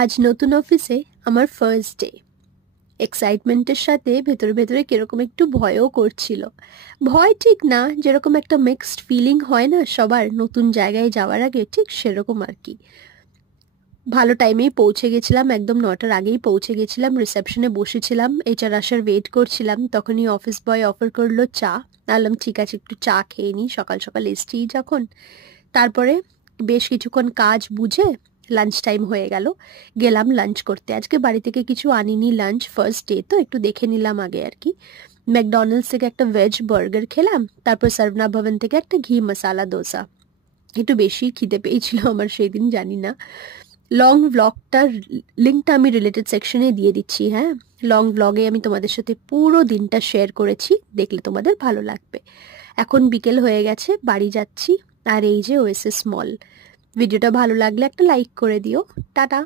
আজ নতুন অফিসে আমার ফার্স্ট ডে। এক্সাইটমেন্টের সাথে ভেতরে ভেতরে কিরকম একটু ভয়ও করছিল। ভয় ঠিক না, যেরকম একটা মিক্সড ফিলিং হয় না সবার নতুন জায়গায় যাওয়ার আগে, ঠিক সেরকম আর কি। ভালো টাইমেই পৌঁছে গেছিলাম, একদম 9টার আগেই পৌঁছে গেছিলাম। রিসেপশনে বসেছিলাম, এইচআর আসার ওয়েট করছিলাম, তখনই অফিস বয় অফার করলো চা। আনলাম ঠিক আছে, একটু চা খেয়ে নিই, সকাল সকাল এসছি যখন। তারপরে বেশ কিছুক্ষণ কাজ বুঝে লাঞ্চ টাইম হয়ে গেল, গেলাম লাঞ্চ করতে। আজকে বাড়ি থেকে কিছু আনিনি, লাঞ্চ ফার্স্ট ডে তো একটু দেখে নিলাম আগে আর কি। ম্যাকডোনাল্ডস থেকে একটা ভেজ বার্গার খেলাম, তারপর সরবনা ভবন থেকে একটা ঘি মশালা দোসা। একটু বেশি খিদে পেয়েছিল আমার সেই দিন, জানি না। লং ভ্লগটার লিঙ্কটা আমি রিলেটেড সেকশনে দিয়ে দিচ্ছি। হ্যাঁ, লং ভ্লগে আমি তোমাদের সাথে পুরো দিনটা শেয়ার করেছি, দেখলে তোমাদের ভালো লাগবে। এখন বিকেল হয়ে গেছে, বাড়ি যাচ্ছি। আর এই যে ওএসএস মল। ভিডিওটা ভালো লাগলে একটা লাইক করে দিও। টাটা।